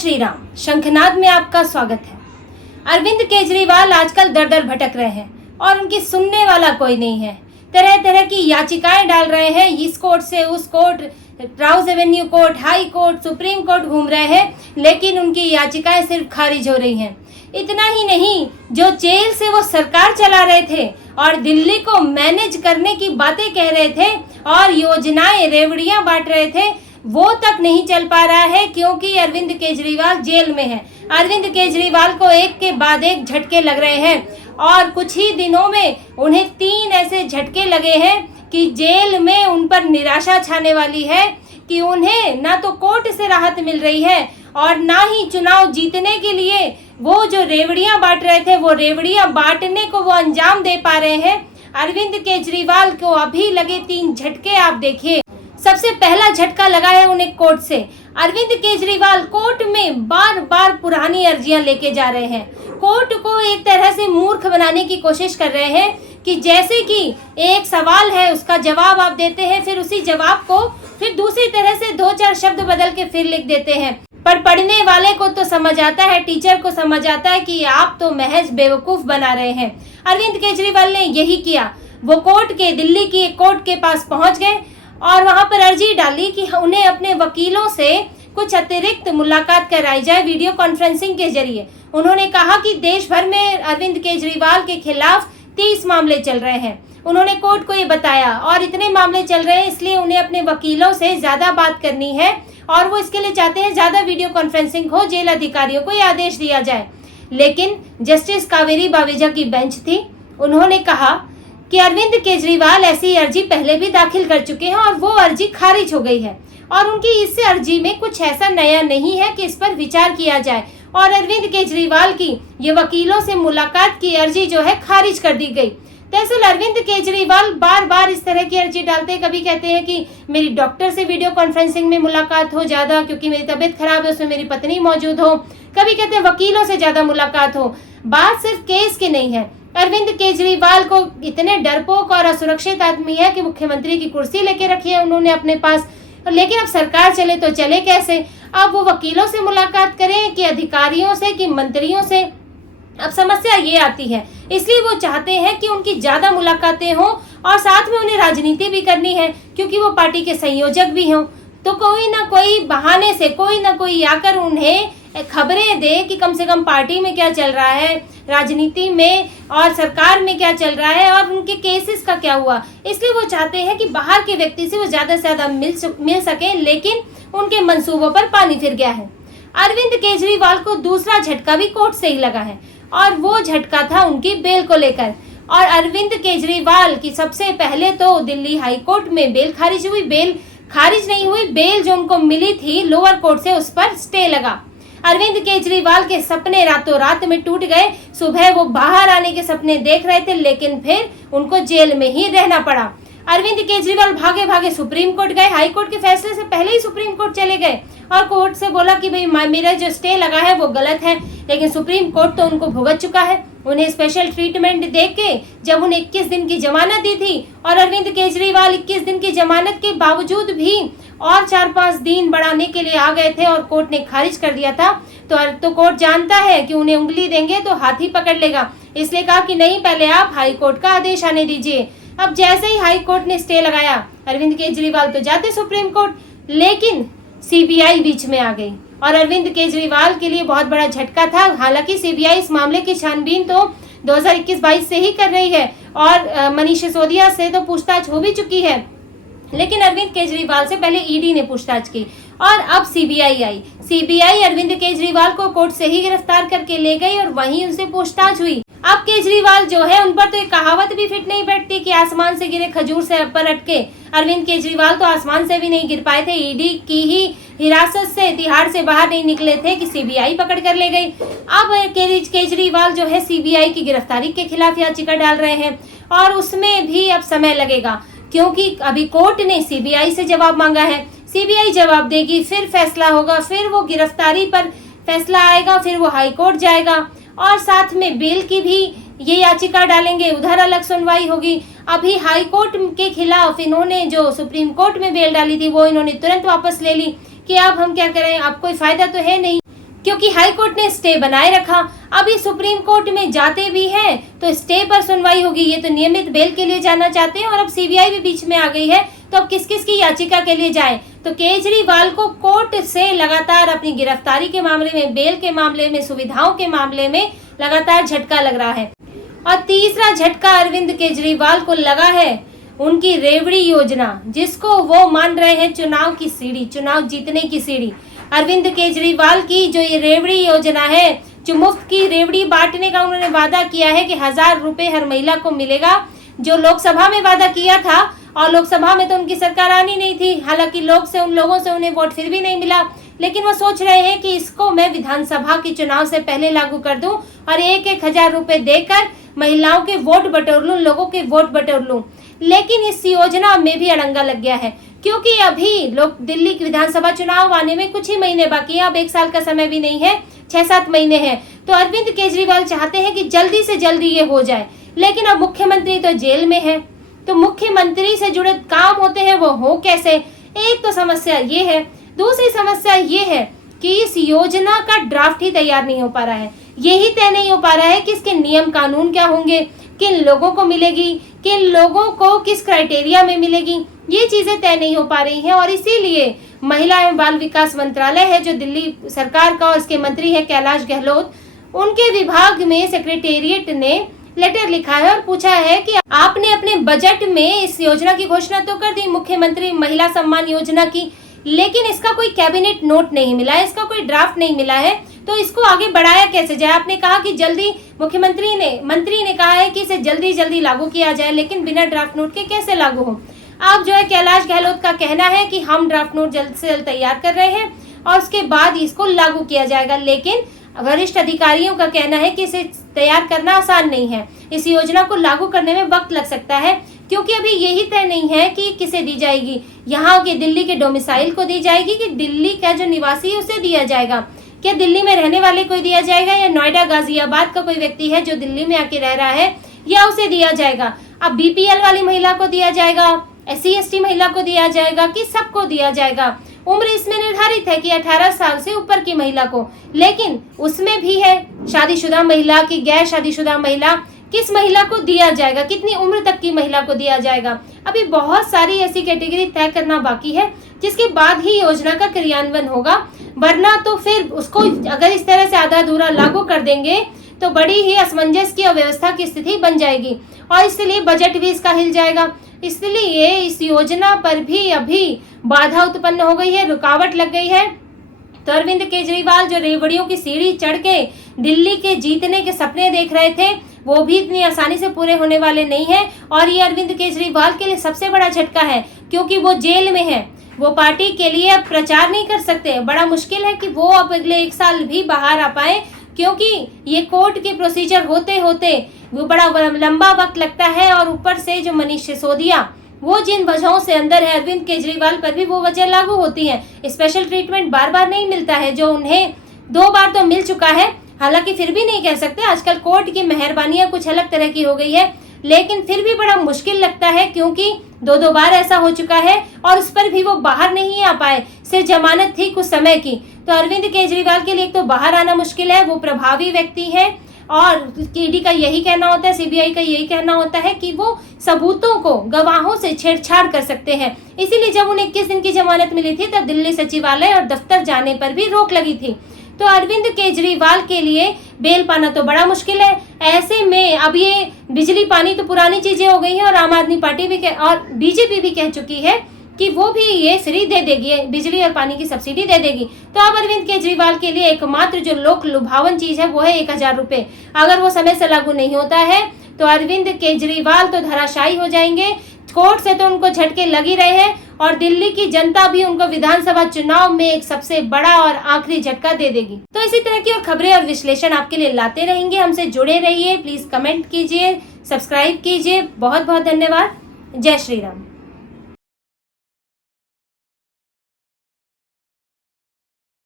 श्री राम। शंखनाद में आपका स्वागत है। अरविंद केजरीवाल आजकल दर दर भटक रहे हैं और उनकी सुनने वाला कोई नहीं है। तरह तरह की याचिकाएं डाल रहे हैं, इस कोर्ट से उस court, Rouse Avenue court, high court, supreme court घूम रहे हैं, लेकिन उनकी याचिकाएं सिर्फ खारिज हो रही हैं। इतना ही नहीं, जो जेल से वो सरकार चला रहे थे और दिल्ली को मैनेज करने की बातें कह रहे थे और योजनाएं, रेवड़ियां बांट रहे थे, वो तक नहीं चल पा रहा है क्योंकि अरविंद केजरीवाल जेल में है। अरविंद केजरीवाल को एक के बाद एक झटके लग रहे हैं और कुछ ही दिनों में उन्हें 3 ऐसे झटके लगे हैं कि जेल में उन पर निराशा छाने वाली है कि उन्हें ना तो कोर्ट से राहत मिल रही है और ना ही चुनाव जीतने के लिए वो जो रेवड़ियां बांट रहे थे, वो रेवड़ियां बांटने को वो अंजाम दे पा रहे हैं। अरविंद केजरीवाल को अभी लगे 3 झटके आप देखिए। सबसे पहला झटका लगा है उन्हें कोर्ट से। अरविंद केजरीवाल कोर्ट में बार बार पुरानी अर्जियां लेके जा रहे हैं। कोर्ट को एक तरह से मूर्ख बनाने की कोशिश कर रहे हैं कि जैसे कि एक सवाल है, उसका जवाब आप देते हैं, फिर उसी जवाब को फिर दूसरी तरह से 2-4 शब्द बदल के फिर लिख देते हैं। पर पढ़ने वाले को तो समझ आता है, टीचर को समझ आता है कि आप तो महज बेवकूफ बना रहे हैं। अरविंद केजरीवाल ने यही किया। वो दिल्ली की कोर्ट के पास पहुंच गए और वहां पर अर्जी डाली कि उन्हें अपने वकीलों से कुछ अतिरिक्त मुलाकात कराई जाए वीडियो कॉन्फ्रेंसिंग के जरिए। उन्होंने कहा कि देश भर में अरविंद केजरीवाल के खिलाफ 30 मामले चल रहे हैं। उन्होंने कोर्ट को ये बताया और इतने मामले चल रहे हैं, इसलिए उन्हें अपने वकीलों से ज्यादा बात करनी है और वो इसके लिए चाहते हैं ज्यादा वीडियो कॉन्फ्रेंसिंग हो, जेल अधिकारियों को ये आदेश दिया जाए। लेकिन जस्टिस कावेरी बावेजा की बेंच थी, उन्होंने कहा कि अरविंद केजरीवाल ऐसी अर्जी पहले भी दाखिल कर चुके हैं और वो अर्जी खारिज हो गई है और उनकी इस अर्जी में कुछ ऐसा नया नहीं है कि इस पर विचार किया जाए। और अरविंद केजरीवाल की ये वकीलों से मुलाकात की अर्जी जो है खारिज कर दी गई। दरअसल अरविंद केजरीवाल बार बार इस तरह की अर्जी डालते हैं। कभी कहते हैं कि मेरी डॉक्टर से वीडियो कॉन्फ्रेंसिंग में मुलाकात हो ज्यादा क्योंकि मेरी तबीयत खराब है, उसमें मेरी पत्नी मौजूद हो। कभी कहते हैं वकीलों से ज्यादा मुलाकात हो। बात सिर्फ केस की नहीं है। अरविंद केजरीवाल को इतने डरपोक और असुरक्षित आदमी है कि मुख्यमंत्री की कुर्सी लेके रखी है उन्होंने अपने पास, लेकिन अब सरकार चले तो चले कैसे? अब वो वकीलों से मुलाकात करें कि अधिकारियों से कि मंत्रियों से? अब समस्या ये आती है, इसलिए वो चाहते हैं कि उनकी ज्यादा मुलाकातें हों और साथ में उन्हें राजनीति भी करनी है क्योंकि वो पार्टी के संयोजक भी हों। तो कोई ना कोई बहाने से कोई ना कोई आकर उन्हें खबरें दे कि कम से कम पार्टी में क्या चल रहा है, राजनीति में और सरकार में क्या चल रहा है और उनके केसेस का क्या हुआ। इसलिए वो चाहते हैं कि बाहर के व्यक्ति से वो ज्यादा से ज्यादा मिल सके, लेकिन उनके मंसूबों पर पानी फिर गया है। अरविंद केजरीवाल को दूसरा झटका भी कोर्ट से ही लगा है और वो झटका था उनकी बेल को लेकर। और अरविंद केजरीवाल की सबसे पहले तो दिल्ली हाई कोर्ट में बेल खारिज हुई। बेल खारिज नहीं हुई, बेल जो उनको मिली थी लोअर कोर्ट से, उस पर स्टे लगा। अरविंद केजरीवाल के सपने रातों रात में टूट गए। सुबह वो बाहर आने के सपने देख रहे थे, लेकिन फिर उनको जेल में ही रहना पड़ा। अरविंद केजरीवाल भागे भागे सुप्रीम कोर्ट गए। हाई कोर्ट के फैसले से पहले ही सुप्रीम कोर्ट चले गए और कोर्ट से बोला कि भाई मेरा जो स्टे लगा है वो गलत है, लेकिन सुप्रीम कोर्ट तो उनको भुगत चुका है। उन्हें स्पेशल ट्रीटमेंट देके जब उन्हें 21 दिन की जमानत दी थी और अरविंद केजरीवाल 21 दिन की जमानत के बावजूद भी और 4-5 दिन बढ़ाने के लिए आ गए थे और कोर्ट ने खारिज कर दिया था। तो कोर्ट जानता है कि उन्हें उंगली देंगे तो हाथ ही पकड़ लेगा, इसलिए कहा कि नहीं, पहले आप हाई कोर्ट का आदेश आने दीजिए। अब जैसे ही हाई कोर्ट ने स्टे लगाया, अरविंद केजरीवाल तो जाते सुप्रीम कोर्ट, लेकिन सीबीआई बीच में आ गई और अरविंद केजरीवाल के लिए बहुत बड़ा झटका था। हालांकि सीबीआई इस मामले की छानबीन तो 2021-22 से ही कर रही है और मनीष सिसोदिया से तो पूछताछ हो भी चुकी है, लेकिन अरविंद केजरीवाल से पहले ईडी ने पूछताछ की और अब सीबीआई आई। सीबीआई अरविंद केजरीवाल को कोर्ट से ही गिरफ्तार करके ले गई और वहीं उनसे पूछताछ हुई। अब केजरीवाल जो है, उन पर तो एक कहावत भी फिट नहीं बैठती कि आसमान से गिरे खजूर से पर अटके। अरविंद केजरीवाल तो आसमान से भी नहीं गिर पाए थे, ईडी की ही हिरासत से, तिहाड़ से बाहर नहीं निकले थे कि सीबीआई पकड़ कर ले गई। अब केजरीवाल जो है सीबीआई की गिरफ्तारी के खिलाफ याचिका डाल रहे हैं और उसमें भी अब समय लगेगा क्योंकि अभी कोर्ट ने सीबीआई से जवाब मांगा है। सीबीआई जवाब देगी, फिर फैसला होगा, फिर वो गिरफ्तारी पर फैसला आएगा, फिर वो हाई कोर्ट जाएगा और साथ में बेल की भी ये याचिका डालेंगे, उधर अलग सुनवाई होगी। अभी हाई कोर्ट के खिलाफ इन्होंने जो सुप्रीम कोर्ट में बेल डाली थी वो इन्होंने तुरंत वापस ले ली कि अब हम क्या करें, अब कोई फायदा तो है नहीं। क्योंकि हाई कोर्ट ने स्टे बनाए रखा। अब ये सुप्रीम कोर्ट में जाते भी हैं तो स्टे पर सुनवाई होगी। ये तो नियमित बेल के लिए जाना चाहते हैं और अब सीबीआई भी बीच में आ गई है, तो अब किस किस की याचिका के लिए जाए। तो केजरीवाल को कोर्ट से लगातार अपनी गिरफ्तारी के मामले में, बेल के मामले में, सुविधाओं के मामले में लगातार झटका लग रहा है। और तीसरा झटका अरविंद केजरीवाल को लगा है उनकी रेवड़ी योजना, जिसको वो मान रहे हैं चुनाव की सीढ़ी, चुनाव जीतने की सीढ़ी। अरविंद केजरीवाल की जो ये रेवड़ी योजना है, जो मुफ्त की रेवड़ी बांटने का उन्होंने वादा किया है कि 1000 रुपए हर महिला को मिलेगा, जो लोकसभा में वादा किया था, और लोकसभा में तो उनकी सरकार आनी नहीं थी, हालांकि उन लोगों से उन्हें वोट फिर भी नहीं मिला, लेकिन वो सोच रहे हैं कि इसको मैं विधानसभा के चुनाव से पहले लागू कर दूं और 1-1000 रुपए देकर महिलाओं के वोट बटोर लूं, लोगों के वोट बटोर लूं। लेकिन इस योजना में भी अड़ंगा लग गया है, क्योंकि अभी लोग दिल्ली की विधानसभा चुनाव आने में कुछ ही महीने बाकी है, अब 1 साल का समय भी नहीं है, 6-7 महीने हैं। तो अरविंद केजरीवाल चाहते हैं कि जल्दी से जल्दी ये हो जाए, लेकिन अब मुख्यमंत्री तो जेल में है, तो मुख्यमंत्री से जुड़े काम होते हैं वो हो कैसे? एक तो समस्या ये है। दूसरी समस्या ये है कि इस योजना का ड्राफ्ट ही तैयार नहीं हो पा रहा है। यही तय नहीं हो पा रहा है कि इसके नियम कानून क्या होंगे, किन लोगों को मिलेगी, किन लोगों को किस क्राइटेरिया में मिलेगी, ये चीजें तय नहीं हो पा रही हैं। और इसीलिए महिला एवं बाल विकास मंत्रालय है जो दिल्ली सरकार का, और इसके मंत्री है कैलाश गहलोत, उनके विभाग में सेक्रेटेरिएट ने लेटर लिखा है और पूछा है कि आपने अपने बजट में इस योजना की घोषणा तो कर दी, मुख्यमंत्री महिला सम्मान योजना की, लेकिन इसका कोई कैबिनेट नोट नहीं मिला है, इसका कोई ड्राफ्ट नहीं मिला है, तो इसको आगे बढ़ाया कैसे जाए। आपने कहा कि जल्दी, मंत्री ने कहा है कि इसे जल्दी जल्दी लागू किया जाए, लेकिन बिना ड्राफ्ट नोट के कैसे लागू हो। अब जो है कैलाश गहलोत का कहना है कि हम ड्राफ्ट नोट जल्द से जल्द तैयार कर रहे हैं और उसके बाद इसको लागू किया जाएगा, लेकिन वरिष्ठ अधिकारियों का कहना है कि इसे तैयार करना आसान नहीं है, इस योजना को लागू करने में वक्त लग सकता है, क्योंकि अभी यही तय नहीं है कि किसे दी जाएगी, यहाँ के दिल्ली के डोमिसाइल को दी जाएगी कि दिल्ली का जो निवासी है उसे दिया जाएगा, क्या दिल्ली में रहने वाले को दिया जाएगा, या नोएडा गाजियाबाद का कोई व्यक्ति है जो दिल्ली में आके रह रहा है, या उसे दिया जाएगा। अब बीपीएल वाली महिला को दिया जाएगा, SC/ST महिला को दिया जाएगा, कि सबको दिया जाएगा। उम्र इसमें निर्धारित है कि 18 साल से ऊपर की महिला को, लेकिन उसमें भी है शादीशुदा महिला की, गैर शादीशुदा महिला, किस महिला को दिया जाएगा, कितनी उम्र तक की महिला को दिया जाएगा। अभी बहुत सारी ऐसी कैटेगरी तय करना बाकी है, जिसके बाद ही योजना का क्रियान्वयन होगा, वरना तो फिर उसको अगर इस तरह से आधा अधूरा लागू कर देंगे तो बड़ी ही असमंजस की अव्यवस्था की स्थिति बन जाएगी, और इसलिए बजट भी इसका हिल जाएगा। इसलिए इस योजना पर भी अभी बाधा उत्पन्न हो गई है, रुकावट लग गई है। तो अरविंद केजरीवाल जो रेवड़ियों की सीढ़ी चढ़ के दिल्ली के जीतने के सपने देख रहे थे, वो भी इतनी आसानी से पूरे होने वाले नहीं हैं। और ये अरविंद केजरीवाल के लिए सबसे बड़ा झटका है, क्योंकि वो जेल में है, वो पार्टी के लिए अब प्रचार नहीं कर सकते। बड़ा मुश्किल है कि वो अब अगले 1 साल भी बाहर आ पाए, क्योंकि ये कोर्ट के प्रोसीजर होते होते वो बड़ा लंबा वक्त लगता है। और ऊपर से जो मनीष सिसोदिया, वो जिन वजहों से अंदर है, अरविंद केजरीवाल पर भी वो वजह लागू होती है। स्पेशल ट्रीटमेंट बार बार नहीं मिलता है, जो उन्हें 2 बार तो मिल चुका है, हालांकि फिर भी नहीं कह सकते, आजकल कोर्ट की मेहरबानियां कुछ अलग तरह की हो गई है, लेकिन फिर भी बड़ा मुश्किल लगता है, क्योंकि 2 बार ऐसा हो चुका है और उस पर भी वो बाहर नहीं आ पाए, सिर्फ जमानत थी कुछ समय की। तो अरविंद केजरीवाल के लिए एक तो बाहर आना मुश्किल है, वो प्रभावी व्यक्ति है, और ईडी का यही कहना होता है, सीबीआई का यही कहना होता है कि वो सबूतों को, गवाहों से छेड़छाड़ कर सकते हैं। इसीलिए जब उन्हें 21 दिन की जमानत मिली थी, तब दिल्ली सचिवालय और दफ्तर जाने पर भी रोक लगी थी। तो अरविंद केजरीवाल के लिए बेल पाना तो बड़ा मुश्किल है। ऐसे में अब ये बिजली पानी तो पुरानी चीजें हो गई हैं, और आम आदमी पार्टी भी और बीजेपी भी कह चुकी है कि वो भी ये फ्री दे देगी, बिजली और पानी की सब्सिडी दे देगी। तो अब अरविंद केजरीवाल के लिए एकमात्र जो लोक लुभावन चीज है वो है 1000 रुपए। अगर वो समय से लागू नहीं होता है तो अरविंद केजरीवाल तो धराशायी हो जाएंगे। कोर्ट से तो उनको झटके लग ही रहे हैं, और दिल्ली की जनता भी उनको विधानसभा चुनाव में एक सबसे बड़ा और आखिरी झटका दे देगी। तो इसी तरह की और खबरें और विश्लेषण आपके लिए लाते रहेंगे। हमसे जुड़े रहिए, प्लीज कमेंट कीजिए, सब्सक्राइब कीजिए। बहुत बहुत धन्यवाद। जय श्री राम।